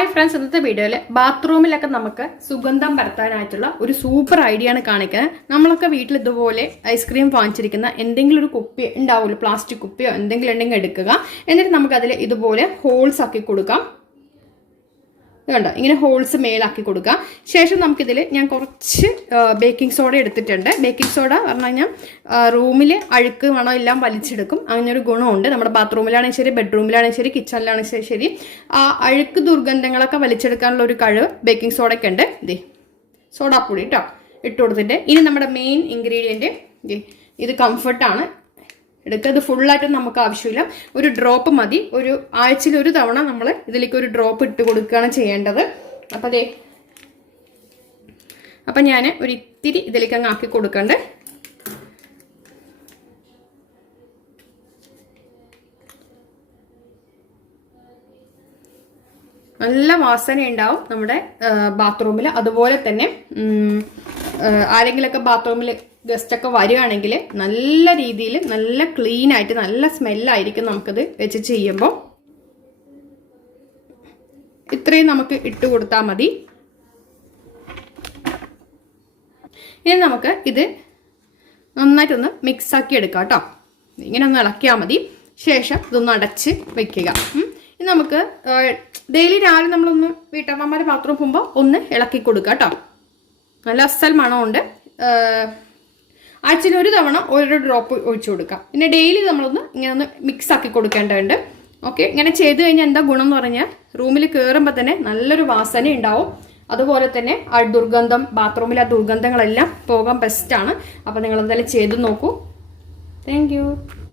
Hi friends ഇന്നത്തെ വീഡിയോയിൽ ബാത്റൂമിലൊക്കെ നമുക്ക് സുഗന്ധം പരത്താനായിട്ടുള്ള ഒരു സൂപ്പർ ഐഡിയ ആണ് കാണിക്കുന്നത്. നമ്മളൊക്കെ വീട്ടിൽ ഇതുപോലെ ഐസ്ക്രീം വാങ്ങിച്ചിരിക്കുന്ന എന്തെങ്കിലും ഒരു കുപ്പി ഉണ്ടാവുമല്ലോ പ്ലാസ്റ്റിക് കുപ്പിയോ എന്തെങ്കിലും ഉണ്ടെങ്കിൽ എടുക്കുക. എന്നിട്ട് നമുക്കതിൽ ഇതുപോലെ ഹോൾസ് ആക്കി കൊടുക്കാം. കണ്ടോ? ഇങ്ങനെ ഹോൾസ് മേലാക്കി കൊടുക്കുക ശേഷം നമുക്കിതിൽ ഞാൻ കുറച്ച് ബേക്കിംഗ് സോഡ എടുത്തിട്ടുണ്ട്. ബേക്കിംഗ് സോഡ പറഞ്ഞു കഴിഞ്ഞാൽ റൂമിൽ അഴുക്ക് മണം എല്ലാം വലിച്ചെടുക്കും. അങ്ങനെ ഒരു ഗുണമുണ്ട്. നമ്മുടെ ബാത്റൂമിലാണെങ്കിൽ ശരി ബെഡ്റൂമിലാണെങ്കിൽ ശരി കിച്ചണിലാണെങ്കിൽ ശരി ആ അഴുക്ക് ദുർഗന്ധങ്ങളൊക്കെ വലിച്ചെടുക്കാനുള്ള ഒരു കഴിവ് ബേക്കിംഗ് സോഡയ്ക്ക് ഉണ്ട് ഇതേ സോഡാപ്പൊടി കേട്ടോ ഇട്ട് കൊടുത്തിട്ട്. ഇനി നമ്മുടെ മെയിൻ ഇൻഗ്രീഡിയന്റ് ഇത് കംഫർട്ടാണ് എടുക്കുക ഇത് ഫുള്ളായിട്ടും നമുക്ക് ആവശ്യമില്ല. ഒരു ഡ്രോപ്പ് മതി. ഒരു ആഴ്ചയിൽ ഒരു തവണ നമ്മൾ ഇതിലേക്ക് ഒരു ഡ്രോപ്പ് ഇട്ട് കൊടുക്കുകയാണ് ചെയ്യേണ്ടത്. അപ്പം അതെ അപ്പം ഞാൻ ഒരു ഇത്തിരി ഇതിലേക്ക് അങ്ങ് ആക്കി കൊടുക്കണ്ടേ? നല്ല വാസന ഉണ്ടാവും നമ്മുടെ ബാത്റൂമിൽ അതുപോലെ തന്നെ ആരെങ്കിലൊക്കെ ബാത്റൂമിൽ ഗസ്റ്റ് ഒക്കെ വരികയാണെങ്കിൽ നല്ല രീതിയിൽ നല്ല ക്ലീൻ ആയിട്ട് നല്ല സ്മെല്ലായിരിക്കും നമുക്കത് വെച്ച് ചെയ്യുമ്പോൾ ഇത്രയും നമുക്ക് ഇട്ട് കൊടുത്താൽ മതി. ഇനി നമുക്ക് ഇത് നന്നായിട്ടൊന്ന് മിക്സാക്കി എടുക്കാം കേട്ടോ ഇങ്ങനെ ഒന്ന് ഇളക്കിയാൽ മതി. ശേഷം ഇതൊന്ന് അടച്ച് വെക്കുക. ഇനി നമുക്ക് ഡെയിലി രാവിലെ നമ്മളൊന്ന് വീട്ടമ്മമാർ പാത്രം പോകുമ്പോൾ ഒന്ന് ഇളക്കി കൊടുക്കുക കേട്ടോ നല്ല അസൽ മണമുണ്ട്. ആഴ്ചയിൽ ഒരു തവണ ഓരോ ഡ്രോപ്പ് ഒഴിച്ചു കൊടുക്കാം. പിന്നെ ഡെയിലി നമ്മളൊന്ന് ഇങ്ങനെ ഒന്ന് മിക്സ് ആക്കി കൊടുക്കേണ്ടതുണ്ട്. ഓക്കെ ഇങ്ങനെ ചെയ്ത് കഴിഞ്ഞാൽ എന്താ ഗുണം എന്ന് പറഞ്ഞാൽ റൂമിൽ കയറുമ്പോൾ തന്നെ നല്ലൊരു വാസന ഉണ്ടാവും. അതുപോലെ തന്നെ ആ ദുർഗന്ധം ബാത്റൂമിലെ ആ ദുർഗന്ധങ്ങളെല്ലാം പോകാൻ ബെസ്റ്റാണ് അപ്പോൾ നിങ്ങളെന്തായാലും ചെയ്ത് നോക്കൂ. താങ്ക്